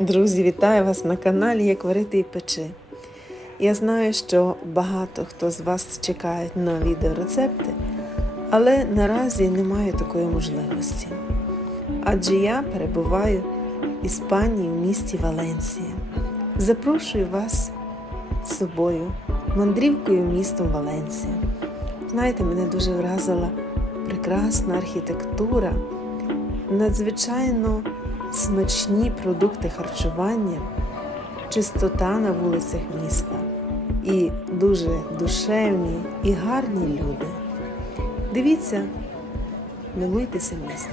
Друзі, вітаю вас на каналі Як варити і печи. Я знаю, що багато хто з вас чекає на відеорецепти, але наразі немає такої можливості. Адже я перебуваю в Іспанії в місті Валенсія. Запрошую вас з собою мандрівкою містом Валенсія. Знаєте, мене дуже вразила прекрасна архітектура, надзвичайно смачні продукти харчування, чистота на вулицях міста і дуже душевні і гарні люди. Дивіться, милуйтеся місто!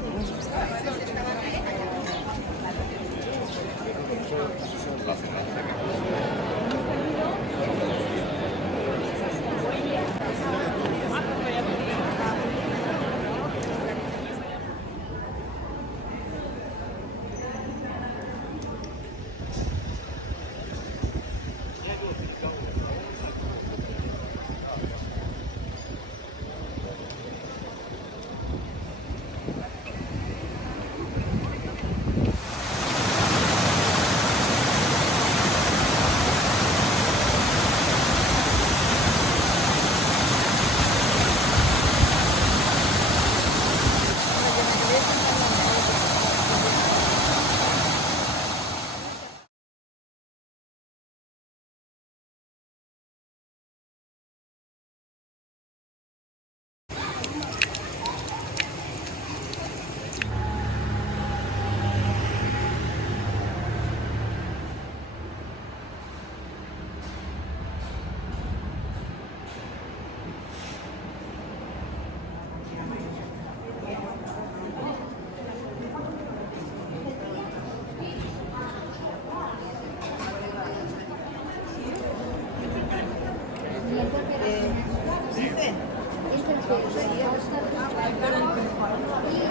Thank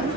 you.